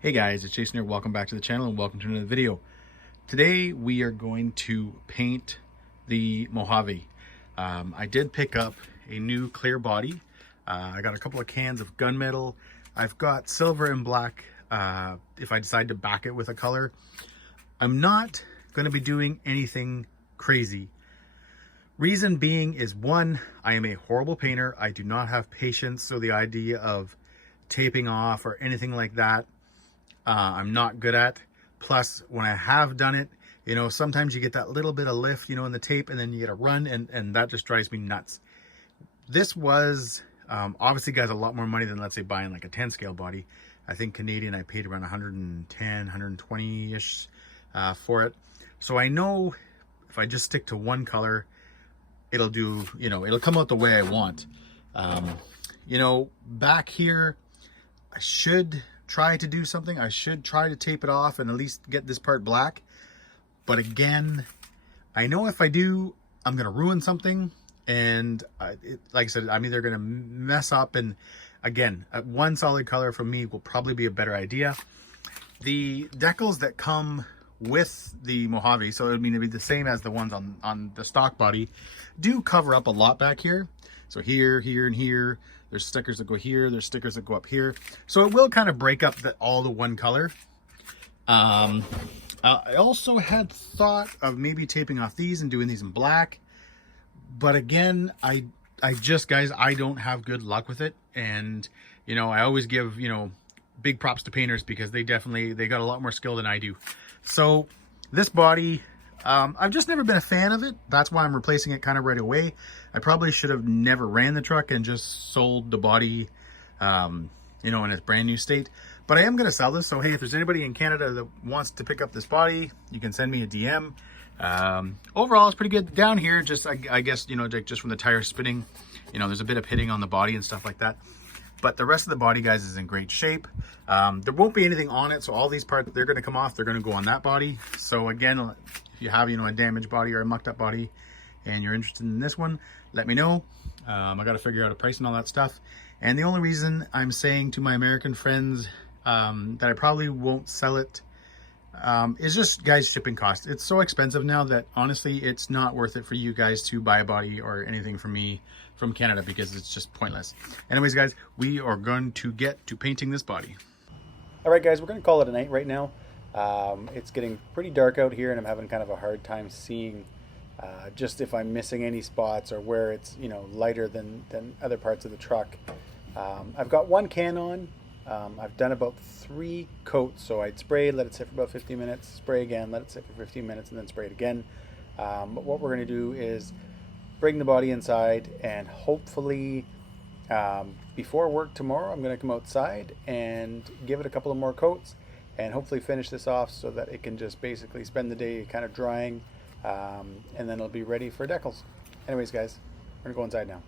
Hey guys, it's Jason here. Welcome back to the channel and welcome to another video. Today we are going to paint the Mojave. I did pick up a new clear body. I got a couple of cans of gunmetal. I've got silver and black if I decide to back it with a color. I'm not going to be doing anything crazy. Reason being is, one, I am a horrible painter. I do not have patience, so the idea of taping off or anything like that I'm not good at. Plus, when I have done it, sometimes you get that little bit of lift, in the tape, and then you get a run, and that just drives me nuts. This was, obviously, guys, a lot more money than, let's say, buying like a 10 scale body. I think Canadian, I paid around 110, 120-ish for it. So I know if I just stick to one color, it'll do, it'll come out the way I want. Back here, I should try to do something. I should try to tape it off and at least get this part black. But again, I know if I do, I'm gonna ruin something. And like I said, I'm either gonna mess up, and again, one solid color for me will probably be a better idea. The decals that come with the Mojave, so it'd be the same as the ones on the stock body, do cover up a lot back here. So here, here, and here. There's stickers that go here. There's stickers that go up here. So it will kind of break up all the one color. I also had thought of maybe taping off these and doing these in black. But again, I just, guys, I don't have good luck with it. And, I always give, big props to painters because they got a lot more skill than I do. So this body, I've just never been a fan of it. That's why I'm replacing it kind of right away. I probably should have never ran the truck and just sold the body, in its brand new state. But I am going to sell this. So, hey, if there's anybody in Canada that wants to pick up this body, you can send me a DM. Overall, it's pretty good down here. Just, I guess, just from the tire spinning, there's a bit of hitting on the body and stuff like that. But the rest of the body, guys, is in great shape. There won't be anything on it. So all these parts, they're going to come off. They're going to go on that body. So again, if you have, a damaged body or a mucked up body and you're interested in this one, let me know. I got to figure out a price and all that stuff. And the only reason I'm saying to my American friends that I probably won't sell it is just, guys, shipping costs. It's so expensive now that honestly, it's not worth it for you guys to buy a body or anything from me from Canada because it's just pointless. Anyways, guys, we are going to get to painting this body. All right, guys, we're going to call it a night right now. It's getting pretty dark out here, and I'm having kind of a hard time seeing just if I'm missing any spots or where it's lighter than other parts of the truck. I've got one can on. I've done about 3 coats, so I'd spray, let it sit for about 15 minutes, spray again, let it sit for 15 minutes, and then spray it again. But what we're going to do is bring the body inside, and hopefully before work tomorrow, I'm going to come outside and give it a couple of more coats and hopefully finish this off so that it can just basically spend the day kind of drying, and then it'll be ready for decals. Anyways, guys, we're going to go inside now.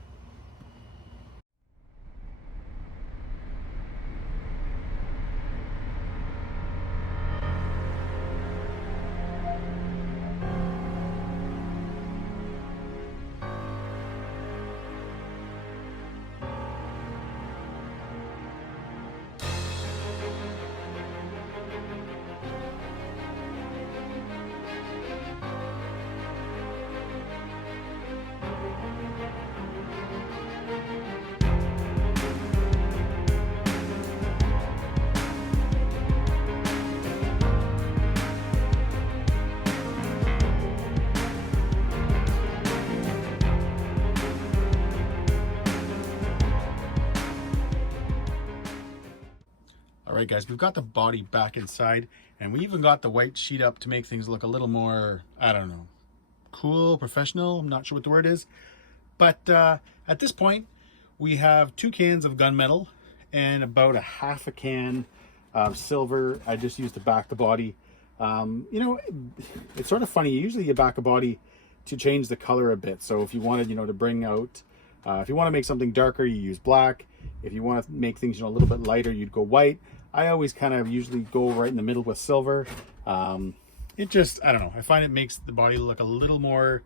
All right, guys, we've got the body back inside, and we even got the white sheet up to make things look a little more, I don't know, cool, professional. I'm not sure what the word is. But at this point, we have 2 cans of gunmetal and about a half a can of silver. I just used to back the body. It's sort of funny. Usually you back a body to change the color a bit. So if you wanted, to bring out, if you want to make something darker, you use black. If you want to make things, a little bit lighter, you'd go white. I always kind of usually go right in the middle with silver. It just, I don't know. I find it makes the body look a little more,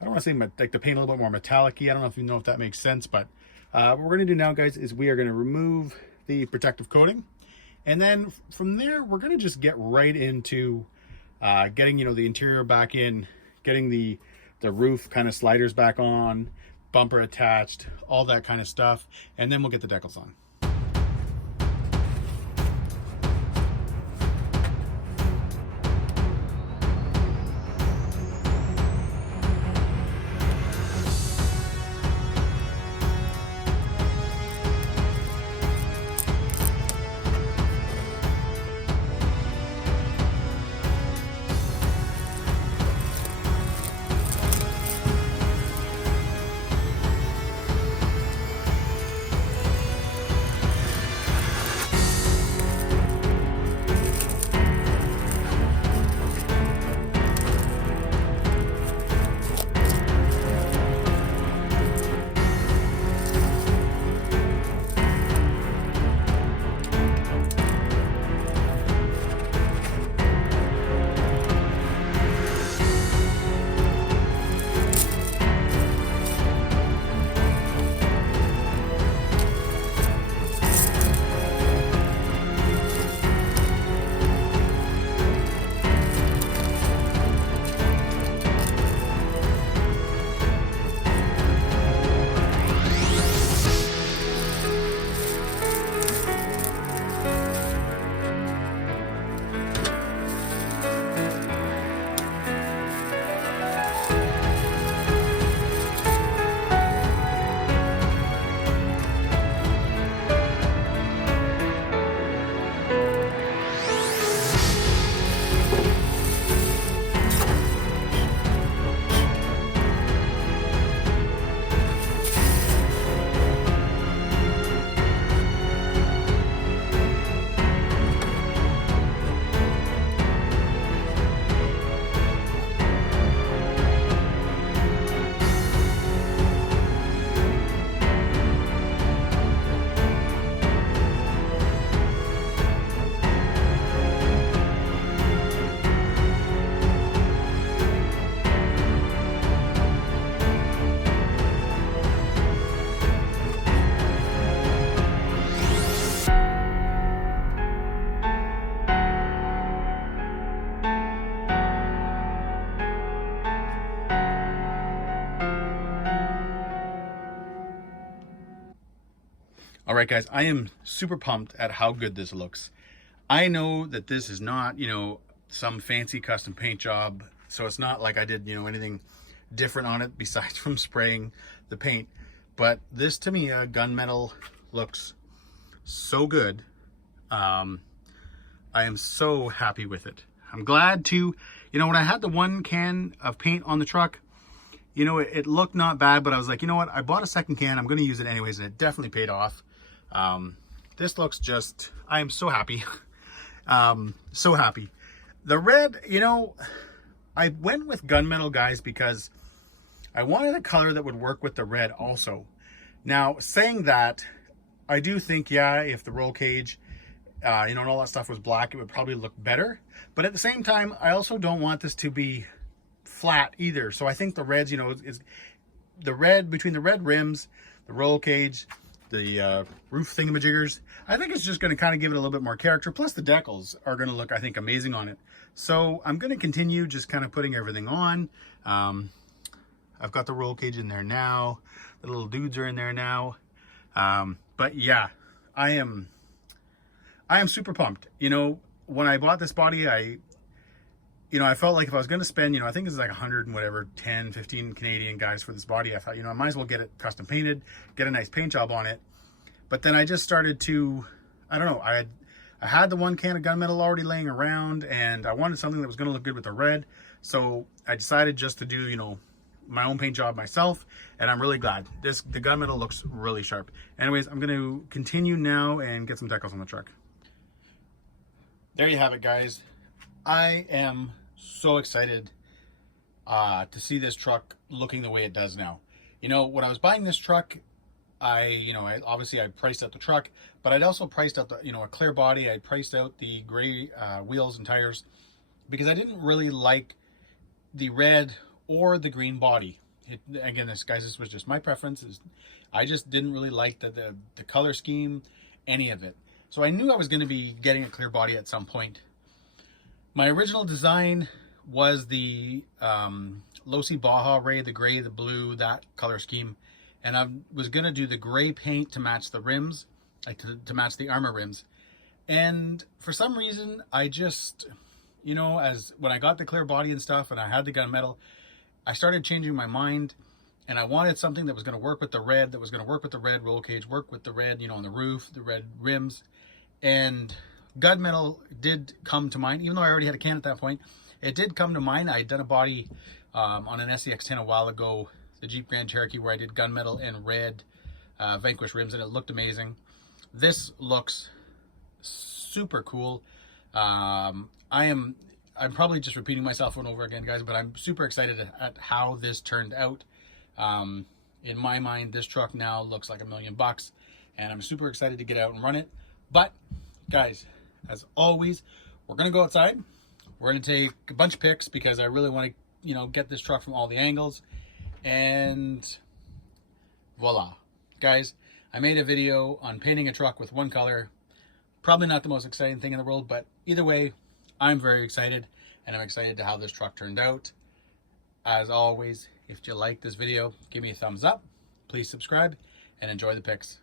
I don't want to say like the paint a little bit more metallic-y. I don't know if that makes sense, but what we're going to do now, guys, is we are going to remove the protective coating, And then from there, we're going to just get right into getting, you know, the interior back in, getting the roof kind of sliders back on, bumper attached, all that kind of stuff. And then we'll get the decals on. All right, guys, I am super pumped at how good this looks. I know that this is not, you know, some fancy custom paint job, so it's not like I did, you know, anything different on it besides from spraying the paint. But this, to me, gunmetal looks so good. I am so happy with it. I'm glad to, you know, when I had the one can of paint on the truck, you know, it looked not bad, but I was like, you know what, I bought a second can, I'm going to use it anyways, and it definitely paid off. This looks just, I am so happy. So happy. The red, you know, I went with gunmetal, guys, because I wanted a color that would work with the red also. Now, saying that, I do think, yeah, if the roll cage, you know, and all that stuff was black, it would probably look better. But at the same time, I also don't want this to be flat either. So I think the reds, you know, is the red, between the red rims, the roll cage, the roof thingamajiggers, I think it's just going to kind of give it a little bit more character. Plus the decals are going to look, I think, amazing on it. So I'm going to continue just kind of putting everything on. I've got the roll cage in there now. The little dudes are in there now. But yeah, I am super pumped. You know, when I bought this body, I felt like if I was going to spend, you know, I think it's like 100 and whatever, 10, 15 Canadian, guys, for this body, I thought, you know, I might as well get it custom painted, get a nice paint job on it. But then I just started to, I don't know, I had the one can of gunmetal already laying around, and I wanted something that was going to look good with the red. So I decided just to do, you know, my own paint job myself, and I'm really glad. The gunmetal looks really sharp. Anyways, I'm going to continue now and get some decals on the truck. There you have it, guys. I am so excited to see this truck looking the way it does now. You know, when I was buying this truck, I obviously priced out the truck, but I'd also priced out the, you know, a clear body. I priced out the gray wheels and tires because I didn't really like the red or the green body. Again, this was just my preference. I just didn't really like the color scheme, any of it. So I knew I was going to be getting a clear body at some point. My original design was the Losi Baja Ray, the gray, the blue, that color scheme. And I was going to do the gray paint to match the rims, like to match the Arrma rims. And for some reason, I just, you know, as when I got the clear body and stuff and I had the gunmetal, I started changing my mind, and I wanted something that was going to work with the red, that was going to work with the red roll cage, work with the red, you know, on the roof, the red rims. And gunmetal did come to mind, even though I already had a can at that point. It did come to mind. I had done a body on an SCX10 a while ago, the Jeep Grand Cherokee, where I did gunmetal and red Vanquish rims, and it looked amazing. This looks super cool. I'm probably just repeating myself over and over again, guys, but I'm super excited at how this turned out. In my mind, this truck now looks like $1 million, and I'm super excited to get out and run it. But guys, as always, we're gonna go outside. We're gonna take a bunch of pics because I really want to, you know, get this truck from all the angles. And voila, guys, I made a video on painting a truck with one color. Probably not the most exciting thing in the world, but either way, I'm very excited, and I'm excited to how this truck turned out. As always, if you like this video, give me a thumbs up, please subscribe, and enjoy the pics.